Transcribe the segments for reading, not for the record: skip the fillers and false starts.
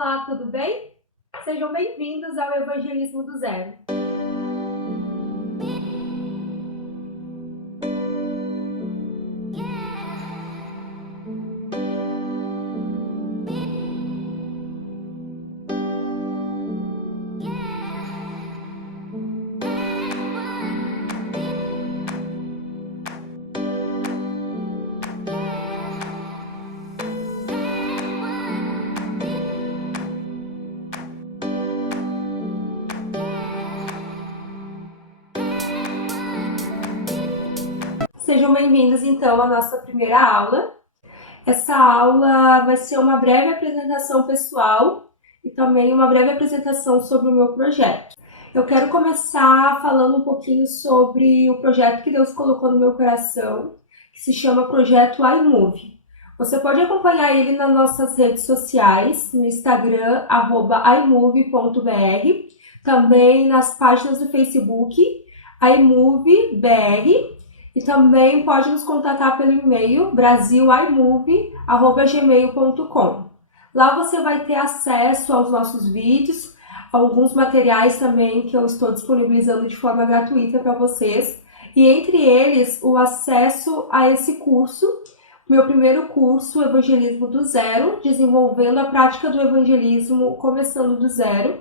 Olá, tudo bem? Sejam bem-vindos ao Evangelismo do Zero. Sejam bem-vindos, então, à nossa primeira aula. Essa aula vai ser uma breve apresentação pessoal e também uma breve apresentação sobre o meu projeto. Eu quero começar falando um pouquinho sobre o projeto que Deus colocou no meu coração, que se chama Projeto iMove. Você pode acompanhar ele nas nossas redes sociais, no Instagram, @imove.br, também nas páginas do Facebook, iMoveBR, e também pode nos contatar pelo e-mail brasilimove@gmail.com. Lá você vai ter acesso aos nossos vídeos, alguns materiais também que eu estou disponibilizando de forma gratuita para vocês, e entre eles o acesso a esse curso, meu primeiro curso, Evangelismo do Zero, desenvolvendo a prática do evangelismo começando do zero.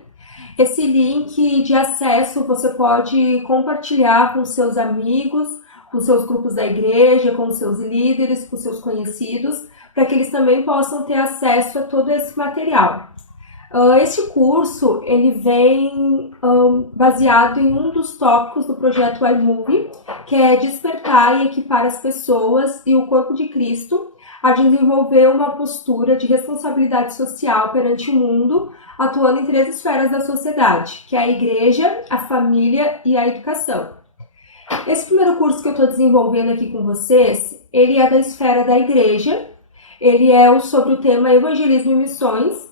Esse link de acesso você pode compartilhar com seus amigos, com seus grupos da igreja, com seus líderes, com seus conhecidos, para que eles também possam ter acesso a todo esse material. Este curso ele vem baseado em um dos tópicos do projeto iMove, que é despertar e equipar as pessoas e o corpo de Cristo a desenvolver uma postura de responsabilidade social perante o mundo, atuando em 3 esferas da sociedade, que é a igreja, a família e a educação. Esse primeiro curso que eu estou desenvolvendo aqui com vocês, ele é da esfera da igreja, ele é sobre o tema Evangelismo e Missões,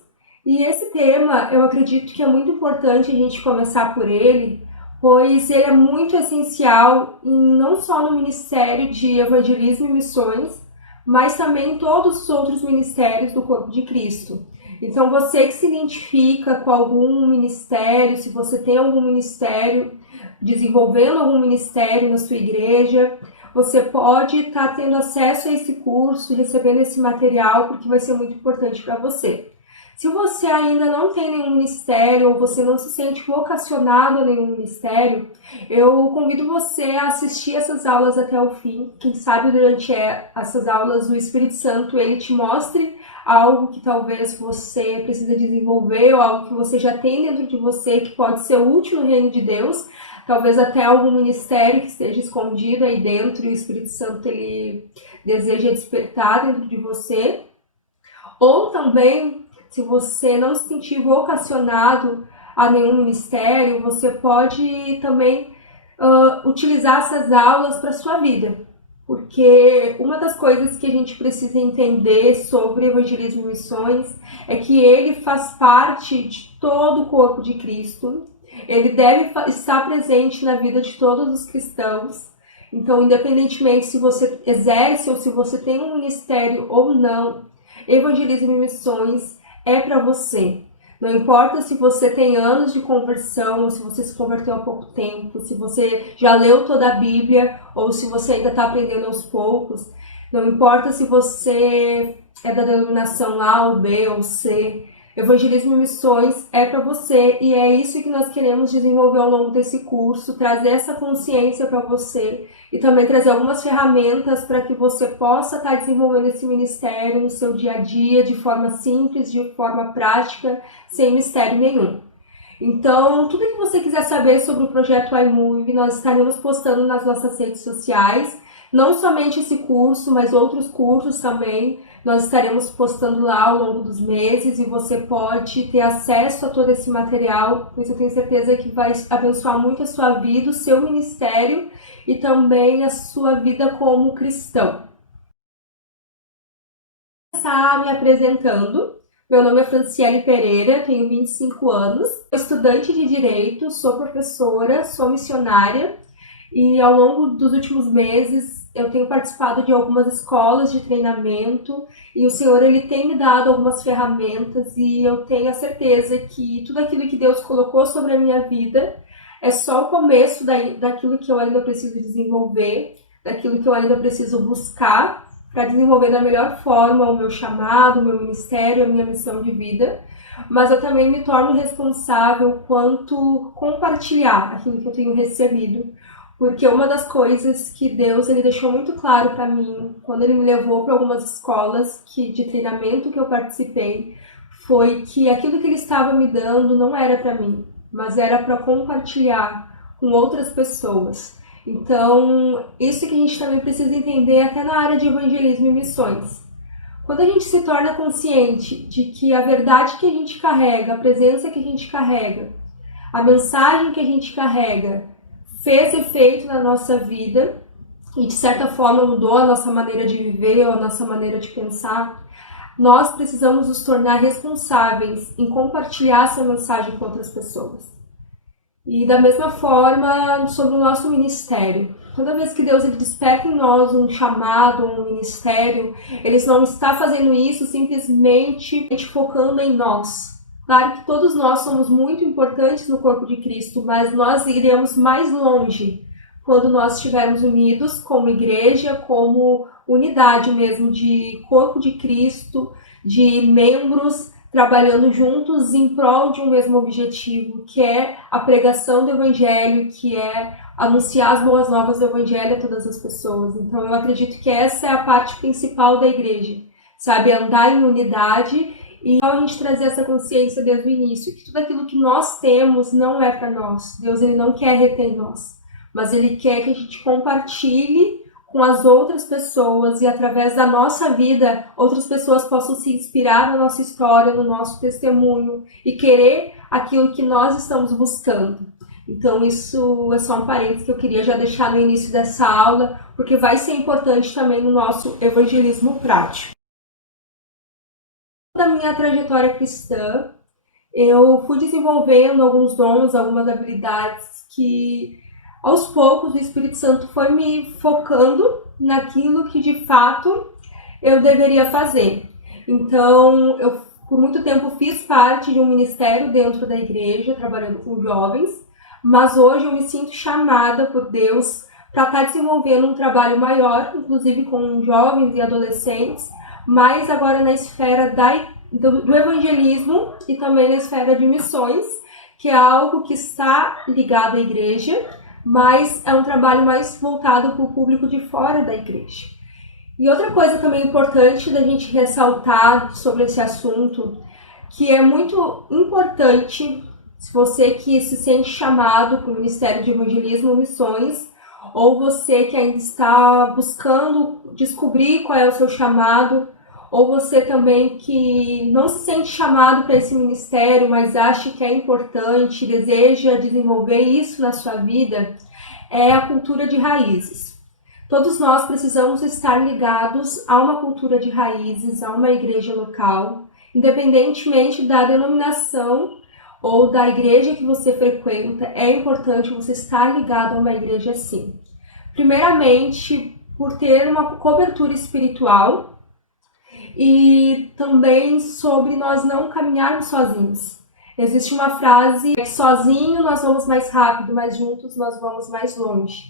e esse tema eu acredito que é muito importante a gente começar por ele, pois ele é muito essencial não só no Ministério de Evangelismo e Missões, mas também em todos os outros ministérios do Corpo de Cristo. Então você que se identifica com algum ministério, se você tem algum ministério, desenvolvendo algum ministério na sua igreja, você pode estar tendo acesso a esse curso, recebendo esse material, porque vai ser muito importante para você. Se você ainda não tem nenhum ministério ou você não se sente vocacionado a nenhum ministério, eu convido você a assistir essas aulas até o fim. Quem sabe durante essas aulas o Espírito Santo ele te mostre algo que talvez você precisa desenvolver ou algo que você já tem dentro de você que pode ser útil no reino de Deus. Talvez até algum ministério que esteja escondido aí dentro e o Espírito Santo ele deseja despertar dentro de você. Ou também, se você não se sentir vocacionado a nenhum ministério, você pode também utilizar essas aulas para a sua vida. Porque uma das coisas que a gente precisa entender sobre evangelismo e missões é que ele faz parte de todo o corpo de Cristo. Ele deve estar presente na vida de todos os cristãos. Então, independentemente se você exerce ou se você tem um ministério ou não, evangelismo e missões é para você. Não importa se você tem anos de conversão, ou se você se converteu há pouco tempo, se você já leu toda a Bíblia, ou se você ainda está aprendendo aos poucos. Não importa se você é da denominação A, ou B, ou C. Evangelismo e missões é para você e é isso que nós queremos desenvolver ao longo desse curso, trazer essa consciência para você e também trazer algumas ferramentas para que você possa estar desenvolvendo esse ministério no seu dia a dia, de forma simples, de forma prática, sem mistério nenhum. Então, tudo que você quiser saber sobre o projeto iMove, nós estaremos postando nas nossas redes sociais, não somente esse curso, mas outros cursos também, nós estaremos postando lá ao longo dos meses e você pode ter acesso a todo esse material, pois eu tenho certeza que vai abençoar muito a sua vida, o seu ministério e também a sua vida como cristão. Vou começar me apresentando. Meu nome é Franciele Pereira, tenho 25 anos, sou estudante de Direito, sou professora, sou missionária e ao longo dos últimos meses eu tenho participado de algumas escolas de treinamento e o Senhor ele tem me dado algumas ferramentas e eu tenho a certeza que tudo aquilo que Deus colocou sobre a minha vida é só o começo daquilo que eu ainda preciso desenvolver, daquilo que eu ainda preciso buscar para desenvolver da melhor forma o meu chamado, o meu ministério, a minha missão de vida. Mas eu também me torno responsável quanto compartilhar aquilo que eu tenho recebido, porque uma das coisas que Deus ele deixou muito claro para mim quando ele me levou para algumas escolas de treinamento que eu participei foi que aquilo que ele estava me dando não era para mim, mas era para compartilhar com outras pessoas. Então, isso que a gente também precisa entender até na área de evangelismo e missões. Quando a gente se torna consciente de que a verdade que a gente carrega, a presença que a gente carrega, a mensagem que a gente carrega fez efeito na nossa vida e de certa forma mudou a nossa maneira de viver ou a nossa maneira de pensar, nós precisamos nos tornar responsáveis em compartilhar essa mensagem com outras pessoas. E da mesma forma sobre o nosso ministério. Toda vez que Deus ele desperta em nós um chamado, um ministério, Ele não está fazendo isso simplesmente focando em nós. Claro que todos nós somos muito importantes no corpo de Cristo, mas nós iremos mais longe quando nós estivermos unidos como igreja, como unidade mesmo de corpo de Cristo, de membros trabalhando juntos em prol de um mesmo objetivo, que é a pregação do Evangelho, que é anunciar as boas novas do Evangelho a todas as pessoas. Então eu acredito que essa é a parte principal da igreja, sabe? Andar em unidade e a gente trazer essa consciência desde o início, que tudo aquilo que nós temos não é para nós. Deus ele não quer reter em nós, mas Ele quer que a gente compartilhe com as outras pessoas e através da nossa vida, outras pessoas possam se inspirar na nossa história, no nosso testemunho e querer aquilo que nós estamos buscando. Então isso é só um parênteses que eu queria já deixar no início dessa aula, porque vai ser importante também no nosso evangelismo prático. Da minha trajetória cristã, eu fui desenvolvendo alguns dons, algumas habilidades que aos poucos o Espírito Santo foi me focando naquilo que de fato eu deveria fazer. Então, eu por muito tempo fiz parte de um ministério dentro da igreja, trabalhando com jovens, mas hoje eu me sinto chamada por Deus para estar desenvolvendo um trabalho maior, inclusive com jovens e adolescentes, mas agora na esfera do evangelismo e também na esfera de missões, que é algo que está ligado à igreja, mas é um trabalho mais voltado para o público de fora da igreja. E outra coisa também importante da gente ressaltar sobre esse assunto, que é muito importante, se você que se sente chamado para o Ministério de Evangelismo e Missões, ou você que ainda está buscando descobrir qual é o seu chamado, ou você também que não se sente chamado para esse ministério, mas acha que é importante, deseja desenvolver isso na sua vida, é a cultura de raízes. Todos nós precisamos estar ligados a uma cultura de raízes, a uma igreja local, independentemente da denominação ou da igreja que você frequenta, é importante você estar ligado a uma igreja assim. Primeiramente, por ter uma cobertura espiritual, e também sobre nós não caminharmos sozinhos. Existe uma frase que sozinho nós vamos mais rápido, mas juntos nós vamos mais longe.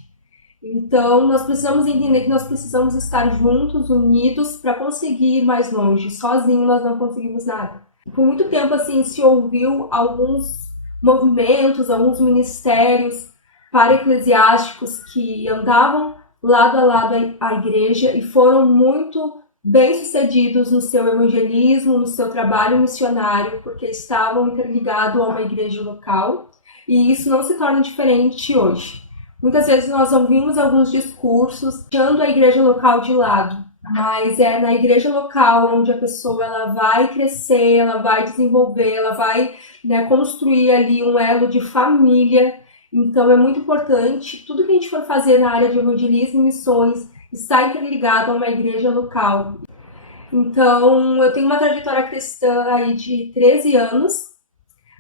Então, nós precisamos entender que nós precisamos estar juntos, unidos, para conseguir ir mais longe. Sozinho nós não conseguimos nada. Por muito tempo, assim, se ouviu alguns movimentos, alguns ministérios para-eclesiásticos que andavam lado a lado à igreja e foram muito bem-sucedidos no seu evangelismo, no seu trabalho missionário, porque estavam interligados a uma igreja local, e isso não se torna diferente hoje. Muitas vezes nós ouvimos alguns discursos deixando a igreja local de lado, mas é na igreja local onde a pessoa ela vai crescer, ela vai desenvolver, ela vai construir ali um elo de família. Então é muito importante, tudo que a gente for fazer na área de evangelismo e missões, está interligado a uma igreja local. Então, eu tenho uma trajetória cristã aí de 13 anos,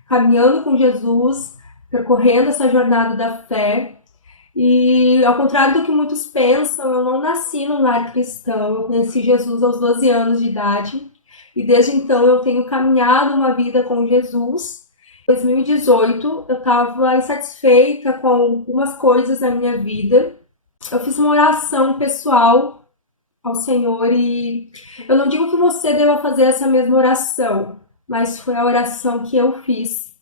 caminhando com Jesus, percorrendo essa jornada da fé. E ao contrário do que muitos pensam, eu não nasci num lar cristão. Eu conheci Jesus aos 12 anos de idade e desde então eu tenho caminhado uma vida com Jesus. Em 2018 eu estava insatisfeita com algumas coisas na minha vida. Eu fiz uma oração pessoal ao Senhor e eu não digo que você deva fazer essa mesma oração, mas foi a oração que eu fiz.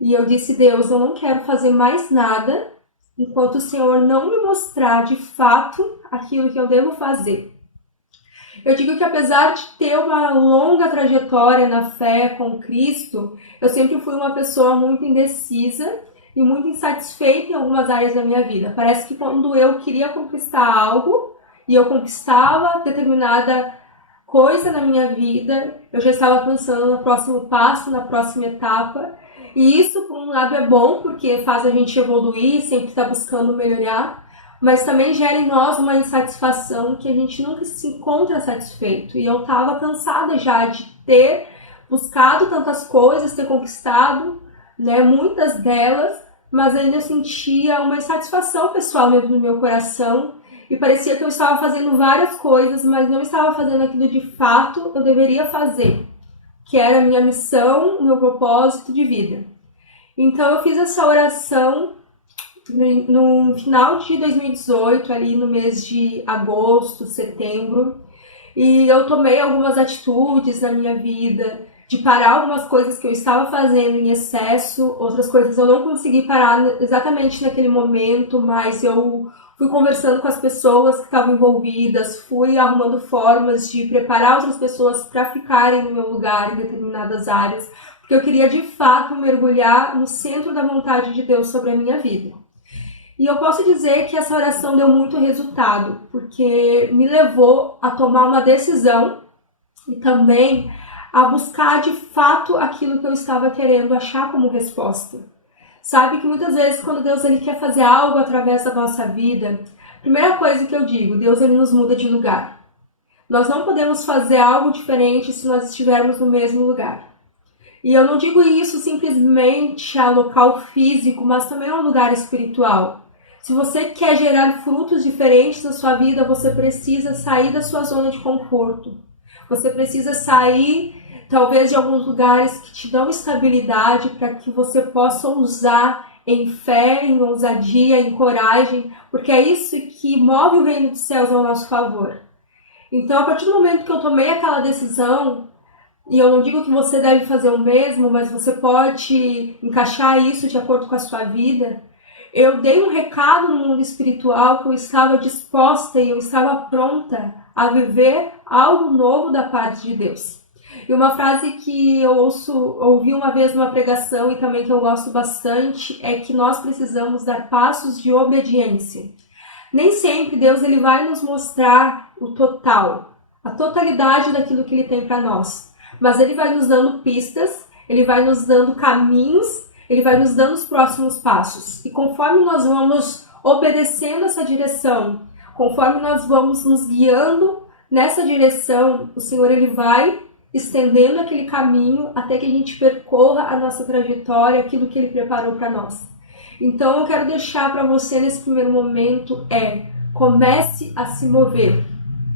E eu disse: Deus, eu não quero fazer mais nada enquanto o Senhor não me mostrar de fato aquilo que eu devo fazer. Eu digo que apesar de ter uma longa trajetória na fé com Cristo, eu sempre fui uma pessoa muito indecisa e muito insatisfeita em algumas áreas da minha vida. Parece que quando eu queria conquistar algo e eu conquistava determinada coisa na minha vida, eu já estava pensando no próximo passo, na próxima etapa. E isso, por um lado, é bom, porque faz a gente evoluir, sempre está buscando melhorar, mas também gera em nós uma insatisfação que a gente nunca se encontra satisfeito. E eu estava cansada já de ter buscado tantas coisas, ter conquistado, né, muitas delas, mas ainda eu sentia uma insatisfação pessoal dentro do meu coração e parecia que eu estava fazendo várias coisas, mas não estava fazendo aquilo de fato eu deveria fazer, que era a minha missão, o meu propósito de vida. Então eu fiz essa oração no final de 2018, ali no mês de agosto, setembro, e eu tomei algumas atitudes na minha vida, de parar algumas coisas que eu estava fazendo em excesso, outras coisas eu não consegui parar exatamente naquele momento, mas eu fui conversando com as pessoas que estavam envolvidas, fui arrumando formas de preparar outras pessoas para ficarem no meu lugar em determinadas áreas, porque eu queria de fato mergulhar no centro da vontade de Deus sobre a minha vida. E eu posso dizer que essa oração deu muito resultado, porque me levou a tomar uma decisão e também a buscar de fato aquilo que eu estava querendo achar como resposta. Sabe que muitas vezes quando Deus ele quer fazer algo através da nossa vida, a primeira coisa que eu digo, Deus ele nos muda de lugar. Nós não podemos fazer algo diferente se nós estivermos no mesmo lugar. E eu não digo isso simplesmente a local físico, mas também a um lugar espiritual. Se você quer gerar frutos diferentes na sua vida, você precisa sair da sua zona de conforto. Você precisa sair, talvez, de alguns lugares que te dão estabilidade para que você possa usar em fé, em ousadia, em coragem, porque é isso que move o reino dos céus ao nosso favor. Então, a partir do momento que eu tomei aquela decisão, e eu não digo que você deve fazer o mesmo, mas você pode encaixar isso de acordo com a sua vida, eu dei um recado no mundo espiritual que eu estava disposta e eu estava pronta a viver algo novo da parte de Deus. E uma frase que eu ouvi uma vez numa pregação e também que eu gosto bastante é que nós precisamos dar passos de obediência. Nem sempre Deus ele vai nos mostrar o total, a totalidade daquilo que Ele tem para nós. Mas Ele vai nos dando pistas, Ele vai nos dando caminhos, Ele vai nos dando os próximos passos. E conforme nós vamos obedecendo essa direção, conforme nós vamos nos guiando nessa direção, o Senhor ele vai estendendo aquele caminho até que a gente percorra a nossa trajetória, aquilo que Ele preparou para nós. Então eu quero deixar para você nesse primeiro momento comece a se mover,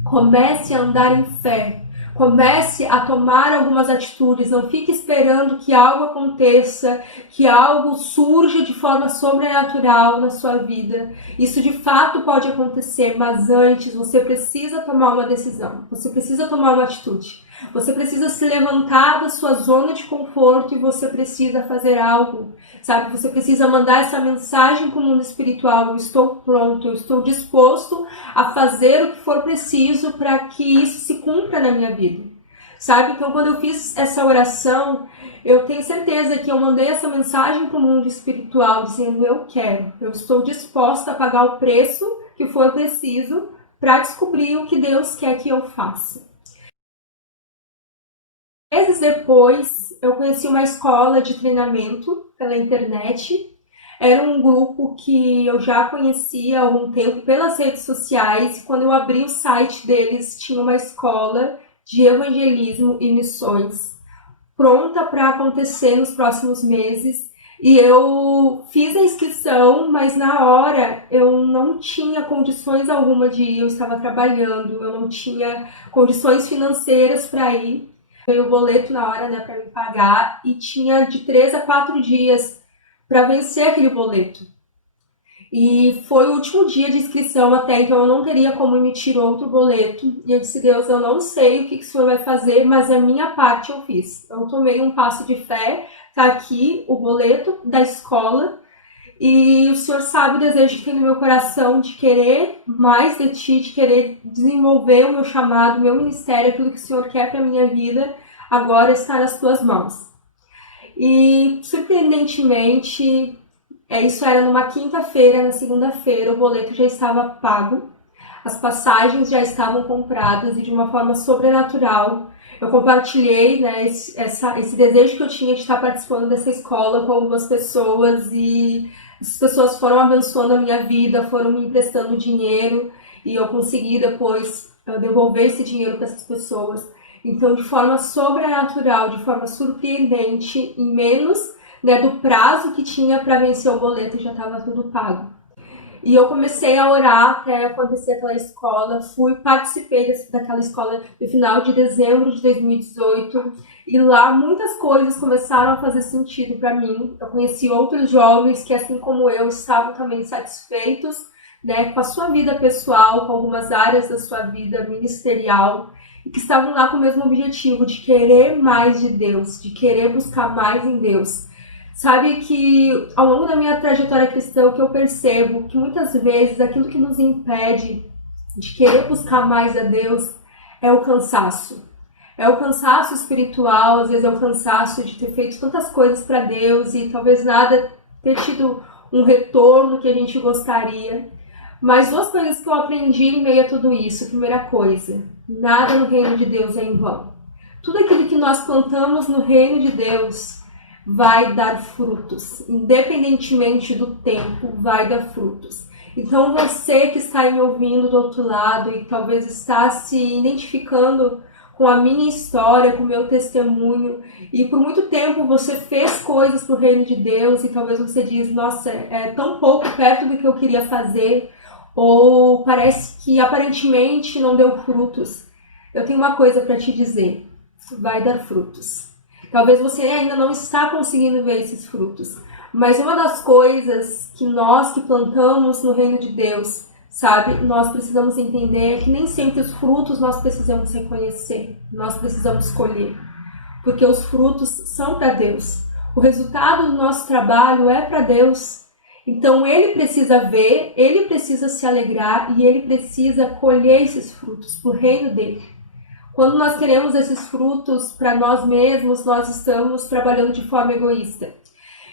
comece a andar em fé, comece a tomar algumas atitudes, não fique esperando que algo aconteça, que algo surja de forma sobrenatural na sua vida. Isso de fato pode acontecer, mas antes você precisa tomar uma decisão, você precisa tomar uma atitude. Você precisa se levantar da sua zona de conforto e você precisa fazer algo, sabe? Você precisa mandar essa mensagem para o mundo espiritual: eu estou pronto, eu estou disposto a fazer o que for preciso para que isso se cumpra na minha vida, sabe? Então, quando eu fiz essa oração, eu tenho certeza que eu mandei essa mensagem para o mundo espiritual dizendo: eu estou disposta a pagar o preço que for preciso para descobrir o que Deus quer que eu faça. Meses depois, eu conheci uma escola de treinamento pela internet. Era um grupo que eu já conhecia há algum tempo pelas redes sociais. E quando eu abri o site deles, tinha uma escola de evangelismo e missões pronta para acontecer nos próximos meses. E eu fiz a inscrição, mas na hora eu não tinha condições alguma de ir, eu estava trabalhando, eu não tinha condições financeiras para ir. Veio o boleto na hora, né, para me pagar, e tinha de 3 a 4 dias para vencer aquele boleto. E foi o último dia de inscrição até, então eu não teria como emitir outro boleto. E eu disse, Deus, eu não sei o que o Senhor vai fazer, mas a minha parte eu fiz. Eu tomei um passo de fé, tá aqui o boleto da escola, e o Senhor sabe o desejo que tem no meu coração de querer mais de Ti, de querer desenvolver o meu chamado, o meu ministério, aquilo que o Senhor quer para minha vida, agora está nas Tuas mãos. E, surpreendentemente, isso era numa quinta-feira, na segunda-feira o boleto já estava pago, as passagens já estavam compradas e de uma forma sobrenatural eu compartilhei, né, esse desejo que eu tinha de estar participando dessa escola com algumas pessoas, e essas pessoas foram abençoando a minha vida, foram me emprestando dinheiro e eu consegui depois devolver esse dinheiro para essas pessoas. Então, de forma sobrenatural, de forma surpreendente, em menos, né, do prazo que tinha para vencer o boleto, já estava tudo pago. E eu comecei a orar até acontecer aquela escola, participei daquela escola no final de dezembro de 2018, e lá muitas coisas começaram a fazer sentido para mim. Eu conheci outros jovens que, assim como eu, estavam também satisfeitos, né, com a sua vida pessoal, com algumas áreas da sua vida ministerial, e que estavam lá com o mesmo objetivo de querer mais de Deus, de querer buscar mais em Deus. Sabe que ao longo da minha trajetória cristã, o que eu percebo que muitas vezes aquilo que nos impede de querer buscar mais a Deus é o cansaço. É o cansaço espiritual, às vezes é o cansaço de ter feito tantas coisas para Deus e talvez nada ter tido um retorno que a gente gostaria. Mas duas coisas que eu aprendi em meio a tudo isso. Primeira coisa, nada no reino de Deus é em vão. Tudo aquilo que nós plantamos no reino de Deus vai dar frutos, independentemente do tempo, vai dar frutos. Então você que está me ouvindo do outro lado e talvez está se identificando com a minha história, com o meu testemunho, e por muito tempo você fez coisas para o reino de Deus e talvez você diz, nossa, é tão pouco perto do que eu queria fazer, ou parece que aparentemente não deu frutos. Eu tenho uma coisa para te dizer, vai dar frutos. Talvez você ainda não está conseguindo ver esses frutos, mas uma das coisas que nós que plantamos no reino de Deus, sabe, nós precisamos entender que nem sempre os frutos nós precisamos reconhecer, nós precisamos colher, porque os frutos são para Deus. O resultado do nosso trabalho é para Deus. Então Ele precisa ver, Ele precisa se alegrar e Ele precisa colher esses frutos para o reino dele. Quando nós queremos esses frutos para nós mesmos, nós estamos trabalhando de forma egoísta.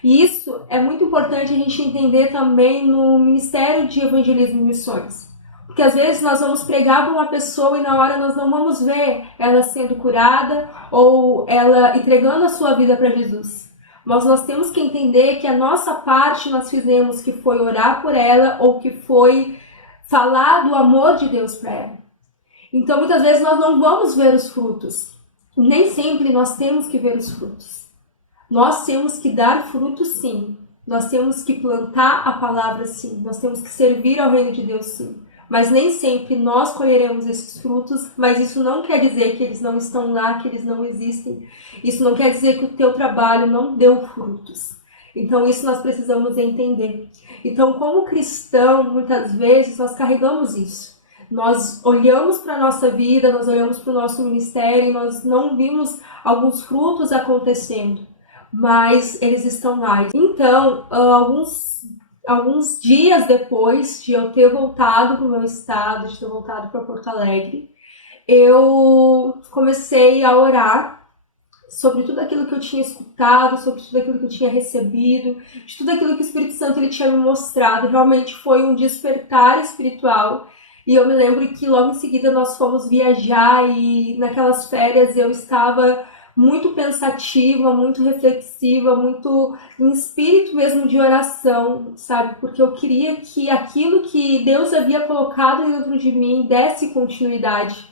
E isso é muito importante a gente entender também no Ministério de Evangelismo e Missões. Porque às vezes nós vamos pregar para uma pessoa e na hora nós não vamos ver ela sendo curada ou ela entregando a sua vida para Jesus. Mas nós temos que entender que a nossa parte nós fizemos, que foi orar por ela ou que foi falar do amor de Deus para ela. Então, muitas vezes nós não vamos ver os frutos. Nem sempre nós temos que ver os frutos. Nós temos que dar frutos, sim. Nós temos que plantar a palavra, sim. Nós temos que servir ao reino de Deus, sim. Mas nem sempre nós colheremos esses frutos, mas isso não quer dizer que eles não estão lá, que eles não existem. Isso não quer dizer que o teu trabalho não deu frutos. Então, isso nós precisamos entender. Então, como cristão, muitas vezes nós carregamos isso. Nós olhamos para a nossa vida, nós olhamos para o nosso ministério e nós não vimos alguns frutos acontecendo, mas eles estão lá. Então, alguns dias depois de eu ter voltado para o meu estado, de ter voltado para Porto Alegre, eu comecei a orar sobre tudo aquilo que eu tinha escutado, sobre tudo aquilo que eu tinha recebido, de tudo aquilo que o Espírito Santo ele tinha me mostrado. Realmente foi um despertar espiritual. E eu me lembro que logo em seguida nós fomos viajar e naquelas férias eu estava muito pensativa, muito reflexiva, muito em espírito mesmo de oração, sabe? Porque eu queria que aquilo que Deus havia colocado dentro de mim desse continuidade.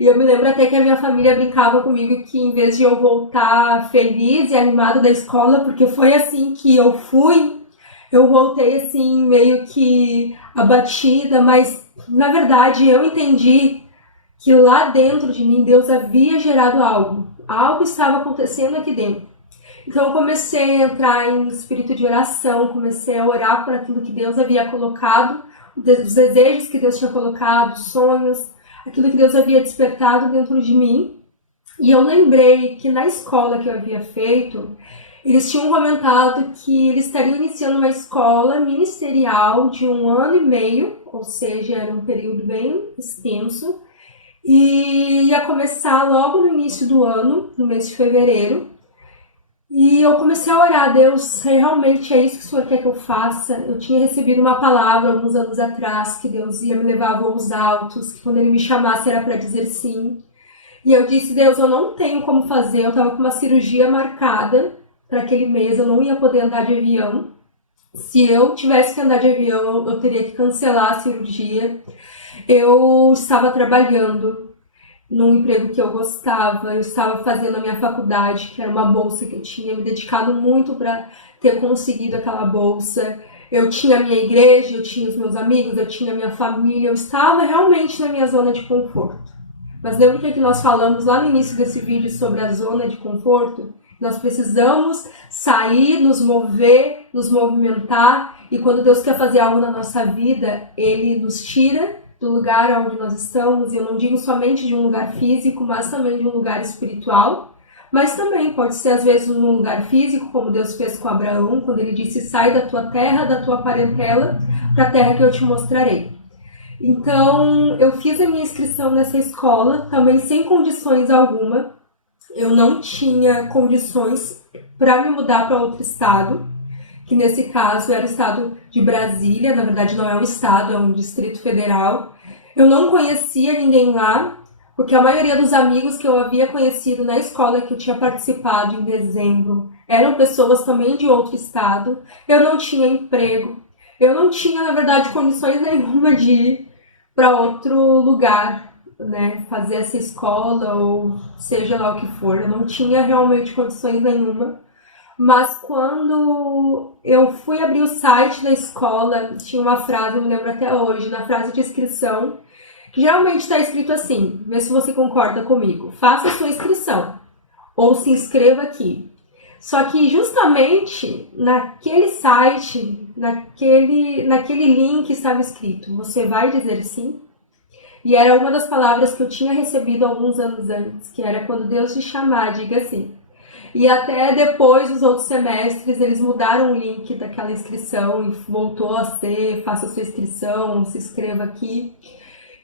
E eu me lembro até que a minha família brincava comigo que em vez de eu voltar feliz e animada da escola, porque foi assim que eu fui, eu voltei assim meio que abatida, mas na verdade eu entendi que lá dentro de mim Deus havia gerado algo. Algo estava acontecendo aqui dentro. Então eu comecei a entrar em espírito de oração, comecei a orar por aquilo que Deus havia colocado, os desejos que Deus tinha colocado, os sonhos, aquilo que Deus havia despertado dentro de mim. E eu lembrei que na escola que eu havia feito, eles tinham comentado que eles estariam iniciando uma escola ministerial de 1 ano e meio, ou seja, era um período bem extenso, e ia começar logo no início do ano, no mês de fevereiro. E eu comecei a orar, Deus, realmente é isso que o Senhor quer que eu faça? Eu tinha recebido uma palavra alguns anos atrás, que Deus ia me levar a voos altos, que quando Ele me chamasse era para dizer sim. E eu disse, Deus, eu não tenho como fazer, eu estava com uma cirurgia marcada para aquele mês, eu não ia poder andar de avião. Se eu tivesse que andar de avião, eu teria que cancelar a cirurgia. Eu estava trabalhando num emprego que eu gostava, eu estava fazendo a minha faculdade, que era uma bolsa que eu tinha me dedicado muito para ter conseguido aquela bolsa. Eu tinha a minha igreja, eu tinha os meus amigos, eu tinha a minha família, eu estava realmente na minha zona de conforto. Mas lembra que nós falamos lá no início desse vídeo sobre a zona de conforto? Nós precisamos sair, nos mover, nos movimentar, e quando Deus quer fazer algo na nossa vida, Ele nos tira do lugar onde nós estamos, e eu não digo somente de um lugar físico, mas também de um lugar espiritual, mas também pode ser às vezes num lugar físico, como Deus fez com Abraão, quando ele disse, sai da tua terra, da tua parentela, para a terra que eu te mostrarei. Então, eu fiz a minha inscrição nessa escola, também sem condições alguma, eu não tinha condições para me mudar para outro estado, que nesse caso era o estado de Brasília, na verdade não é um estado, é um distrito federal. Eu não conhecia ninguém lá, porque a maioria dos amigos que eu havia conhecido na escola que eu tinha participado em dezembro eram pessoas também de outro estado. Eu não tinha emprego, eu não tinha, na verdade, condições nenhuma de ir para outro lugar, né, fazer essa escola ou seja lá o que for. Eu não tinha realmente condições nenhuma. Mas quando eu fui abrir o site da escola, tinha uma frase, eu me lembro até hoje, na frase de inscrição, que geralmente está escrito assim, vê se você concorda comigo, faça a sua inscrição, ou se inscreva aqui. Só que justamente naquele site, naquele link estava escrito, você vai dizer sim? E era uma das palavras que eu tinha recebido alguns anos antes, que era quando Deus te chamar, diga sim. E até depois, nos outros semestres, eles mudaram o link daquela inscrição e voltou a ser, faça sua inscrição, se inscreva aqui.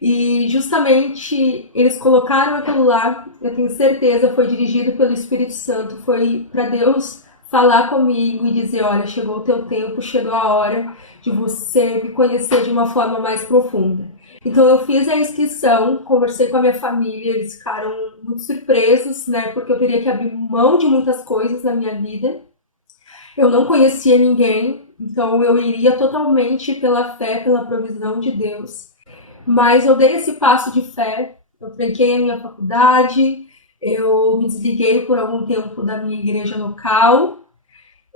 E justamente eles colocaram aquilo lá, eu tenho certeza, foi dirigido pelo Espírito Santo, foi para Deus falar comigo e dizer, olha, chegou o teu tempo, chegou a hora de você me conhecer de uma forma mais profunda. Então eu fiz a inscrição, conversei com a minha família, eles ficaram muito surpresos, né, porque eu teria que abrir mão de muitas coisas na minha vida. Eu não conhecia ninguém, então eu iria totalmente pela fé, pela provisão de Deus. Mas eu dei esse passo de fé, eu tranquei a minha faculdade, eu me desliguei por algum tempo da minha igreja local,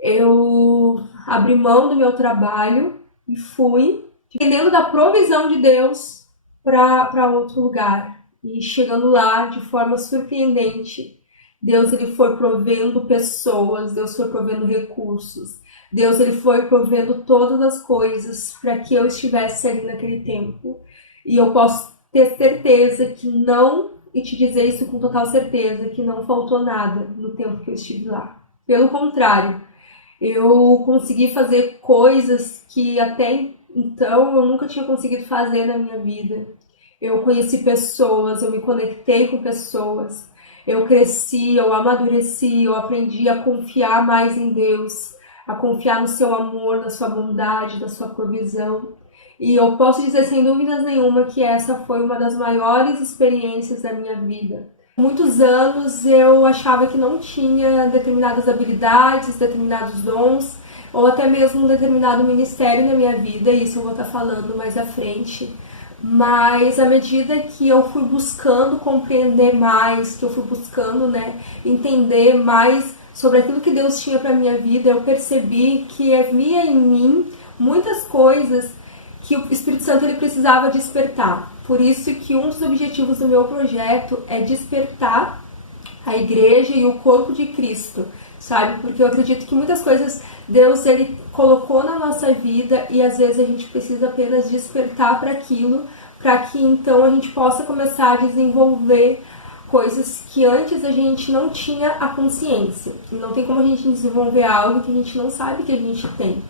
eu abri mão do meu trabalho e fui, dependendo da provisão de Deus, para outro lugar. E chegando lá, de forma surpreendente, Deus ele foi provendo pessoas, Deus foi provendo recursos, Deus ele foi provendo todas as coisas para que eu estivesse ali naquele tempo. E eu posso ter certeza que não, e te dizer isso com total certeza, que não faltou nada no tempo que eu estive lá. Pelo contrário, eu consegui fazer coisas que até então eu nunca tinha conseguido fazer na minha vida. Eu conheci pessoas, eu me conectei com pessoas, eu cresci, eu amadureci, eu aprendi a confiar mais em Deus, a confiar no seu amor, na sua bondade, na sua provisão. E eu posso dizer sem dúvidas nenhuma que essa foi uma das maiores experiências da minha vida. Por muitos anos eu achava que não tinha determinadas habilidades, determinados dons, ou até mesmo um determinado ministério na minha vida, e isso eu vou estar falando mais à frente. Mas à medida que eu fui buscando compreender mais, que eu fui buscando, né, entender mais sobre aquilo que Deus tinha para minha vida, eu percebi que havia em mim muitas coisas que o Espírito Santo ele precisava despertar. Por isso que um dos objetivos do meu projeto é despertar a igreja e o corpo de Cristo, sabe? Porque eu acredito que muitas coisas Deus ele colocou na nossa vida e às vezes a gente precisa apenas despertar para aquilo, para que então a gente possa começar a desenvolver coisas que antes a gente não tinha a consciência. E não tem como a gente desenvolver algo que a gente não sabe que a gente tem.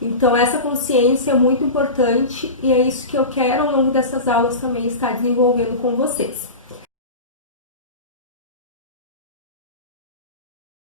Então essa consciência é muito importante e é isso que eu quero ao longo dessas aulas também estar desenvolvendo com vocês.